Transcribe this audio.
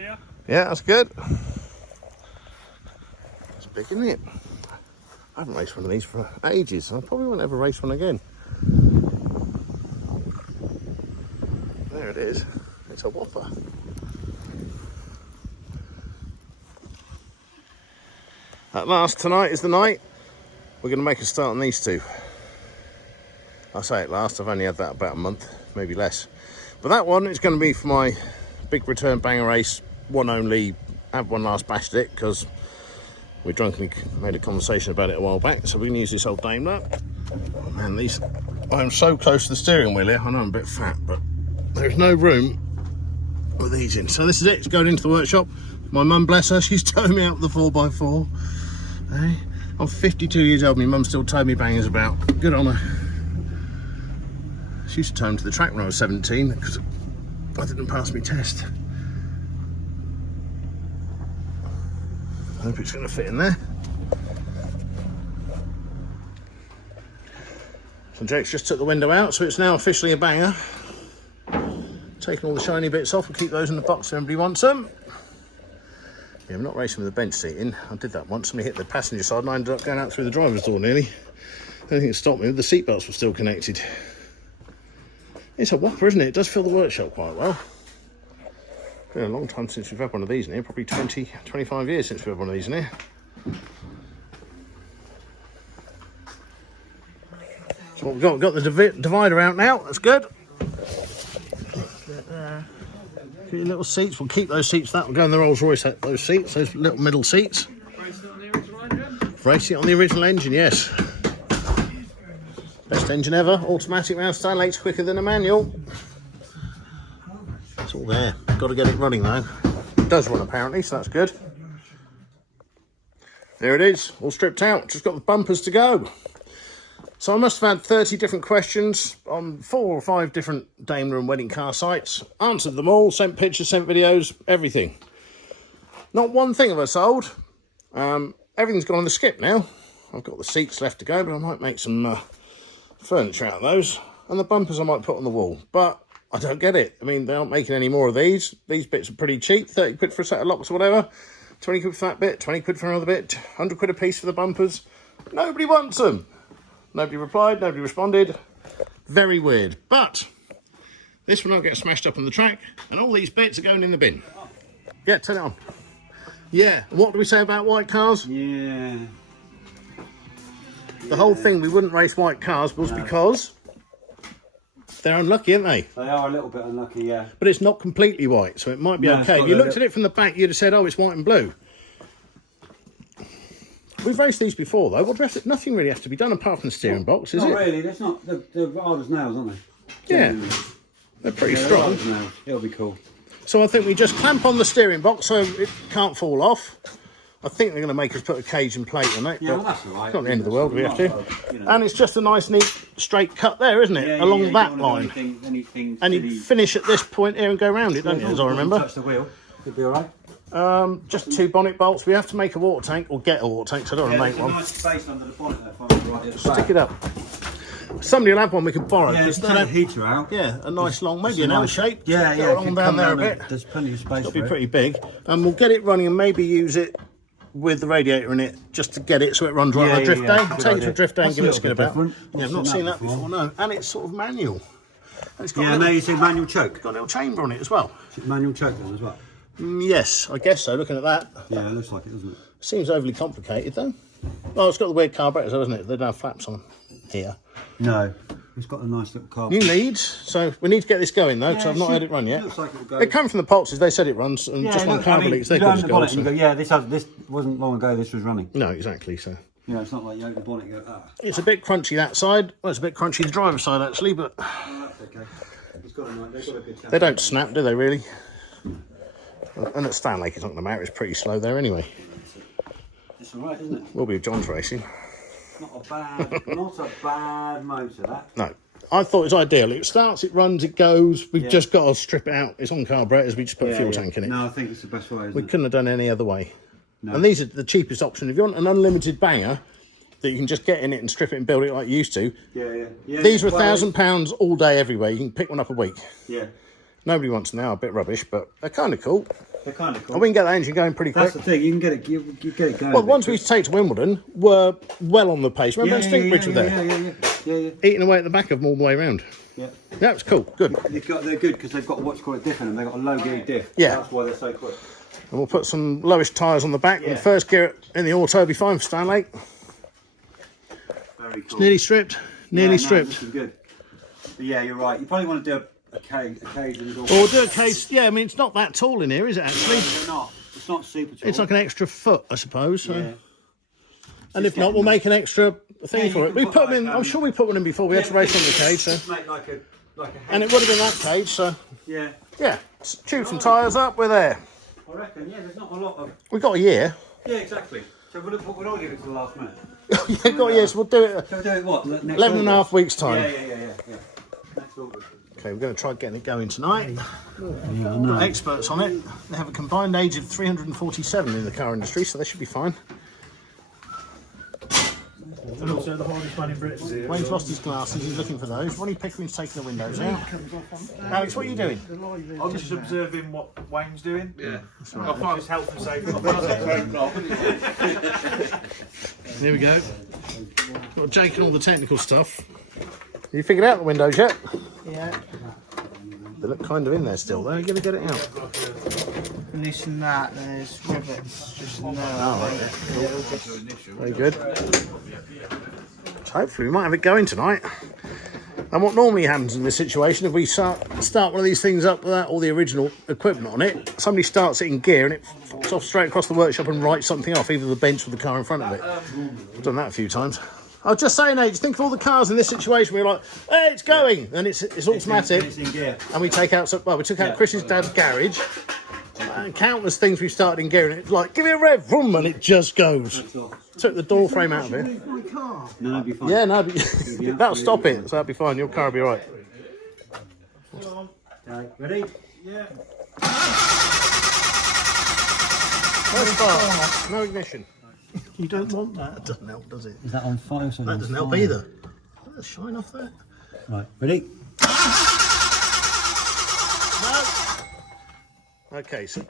beer. Yeah, that's good. It's big, isn't it? I haven't raced one of these for ages. I probably won't ever race one again. There it is. It's a whopper. At last, tonight is the night. We're going to make a start on these two. I say at last, I've only had that about a month, maybe less. But that one is going to be for my big return banger race. One only. I had one last bashed it because we drunkenly made a conversation about it a while back. So we can use this old Daimler. Oh man, these... I'm so close to the steering wheel here. I know I'm a bit fat, but there's no room with these in. So this is it. It's going into the workshop. My mum, bless her, she's towing me out with the 4x4. Hey, I'm 52 years old. My mum still towed me bangers about. Good on her. She used to tow them to the track when I was 17 because I didn't pass my test. I hope it's going to fit in there. So Jake's just took the window out, so it's now officially a banger. Taking all the shiny bits off, we'll keep those in the box if anybody wants them. Yeah, I'm not racing with the bench seat in. I did that once. Somebody hit the passenger side and I ended up going out through the driver's door nearly. I don't think it stopped me. The seat belts were still connected. It's a whopper, isn't it? It does fill the workshop quite well. It's been a long time since we've had one of these in here. Probably 20, 25 years since we've had one of these in here. So what we've got the divider out now. That's good. Get your little seats. We'll keep those seats. That will go in the Rolls Royce. Those seats, those little middle seats. Race it on the original engine? Race it on the original engine, yes. Best engine ever. Automatic round Standlake's quicker than a manual. It's all there. Got to get it running though. It does run apparently, so that's good. There it is, all stripped out. Just got the bumpers to go. So I must have had 30 different questions on 4 or 5 different Daimler and wedding car sites. Answered them all, sent pictures, sent videos, everything. Not one thing have I sold. Everything's gone on the skip now. I've got the seats left to go, but I might make some furniture out of those. And the bumpers I might put on the wall. But I don't get it. I mean, they aren't making any more of these. These bits are pretty cheap. 30 quid for a set of locks or whatever. 20 quid for that bit, 20 quid for another bit. 100 quid a piece for the bumpers. Nobody wants them. Nobody replied, nobody responded. Very weird. But this will not get smashed up on the track, and all these bits are going in the bin. Yeah, turn it on. Yeah, what do we say about white cars? Yeah. The whole thing, we wouldn't race white cars was because they're unlucky, aren't they? They are a little bit unlucky, yeah. But it's not completely white, so it might be okay. If you looked at it from the back, you'd have said, oh, it's white and blue. We've raced these before, though. What do we have to, nothing really has to be done apart from the steering box, is it? Not really. That's not. They're hard as nails, aren't they? Yeah. They're pretty strong. Hard as nails. It'll be cool. So I think we just clamp on the steering box so it can't fall off. I think they're going to make us put a cage and plate on it. Yeah, well, that's all right. It's not the end of the world, we have to. You know. And it's just a nice, neat, straight cut there, isn't it? Yeah, along that line. Anything and you finish at this point here and go round it, don't you, as I remember? Touch the wheel. It'll be all right. Just 2 bonnet bolts. We have to make a water tank, or get a water tank, so I don't want to make one. Nice space under the bonnet there, right at the Stick back. it up. Somebody will have one we could borrow. Yeah, Just take the heater out. Yeah, a nice long, maybe an L shape. Yeah, Go along down there a bit. There's plenty of space. It'll be pretty big. And we'll get it running and maybe use it with the radiator in it just to get it so it runs right on a drift day. Take it to a drift day and give it a skid about. Yeah, I've not seen that before, no. And it's sort of manual. And it's got Yeah, now you see manual choke. got a little chamber on it as well. Is it manual choke then as well? Yes, I guess so, looking at that. Yeah, it looks like it, doesn't it? Seems overly complicated though. Oh, it's got the weird carburetors, doesn't it? They don't have flaps on here. No. It's got a nice little car. New leads, so we need to get this going though, because I've not had it run yet. Looks like it'll go. It came from the pulses, they said it runs, and just on carb leaks, they could just go. And you go, yeah, this wasn't long ago this was running. No, exactly, so. You know, it's not like you open the bonnet and go, ah. It's a bit crunchy that side. Well, it's a bit crunchy the driver's side actually, but Oh, that's okay. They've got a good chance. they don't snap, do they really? And at Standlake, it's not going to matter, it's pretty slow there anyway. It's alright, isn't it? Will be if John's racing. Not a bad motor, that. No. I thought it was ideal. It starts, it runs, it goes. We've just got to strip it out. It's on carburetors. We just put a fuel tank in it. No, I think it's the best way, We couldn't have done it any other way. No. And these are the cheapest option. If you want an unlimited banger that you can just get in it and strip it and build it like you used to, Yeah. these are £1,000 all day, everywhere. You can pick one up a week. Yeah. Nobody wants them now, a bit rubbish, but they're kind of cool. They're kind of cool. And we can get that engine going pretty quick. That's the thing, you can get it, you get it going. Well, the ones we used to take to Wimbledon were well on the pace. Remember that stink bridge was there? Yeah. Eating away at the back of them all the way around. Yeah. Yeah, it's cool. Good. They're good because they've got what's called a diff in them. They've got a low gear diff. Yeah. That's why they're so quick. And we'll put some lowish tyres on the back. Yeah. And first gear in the auto will be fine for Standlake. Very cool. It's nearly stripped. Nearly stripped. This is good. But yeah, you're right. You probably want to do a cage in the door. Or we'll do a case. Yeah, I mean, it's not that tall in here, is it, actually? They're not. It's not super tall. It's like an extra foot, I suppose. So. Yeah. And if not, we'll make an extra thing Yeah, for you it. can We put put them like, in. I'm sure we put one in before we had to race on the cage. So. Just make like a And it would have been that cage. So yeah. yeah, tube some tyres up. We're there. I reckon. Yeah. There's not a lot of. We've got a year. Yeah. Exactly. So we'll all give it to the last minute. Yeah, got a year. So we'll do it. So we'll do it what? Next 11 and a half weeks time. Yeah. Next August. Okay, we're going to try getting it going tonight. Yeah, I know. Experts on it. They have a combined age of 347 in the car industry, so they should be fine. And also the hardest man in Britain is here. Wayne's lost his glasses, he's looking for those. Ronnie Pickering's taking the windows out. Alex, what are you doing? I'm just observing what Wayne's doing. Yeah. I can't just help and safety. Here we go. Got Jake and all the technical stuff. You figured out the windows yet? Yeah, They look kind of in there still. They're going to get it out. and this and that, there's rivets just in there. Very good. So hopefully we might have it going tonight. And what normally happens in this situation, if we start one of these things up without all the original equipment on it, somebody starts it in gear and it falls off straight across the workshop and writes something off, either the bench or the car in front of it. I've done that a few times. I was just saying, Age, think of all the cars in this situation where you're like, hey, it's going, and it's automatic. It's in gear. And we take out, we took out Chris's dad's garage, and countless things we've started in gear, and it's like, give it a rev, vroom, and it just goes. Took the door frame out of it. No, that'd be fine. Yeah, no, that'll stop it, so that'll be fine. Your car will be all right. Okay, ready? Yeah. No spark, no ignition. You don't want that. That doesn't help, does it? Is that on fire? That doesn't help either. Let's shine off that. Right, ready? No. Okay, so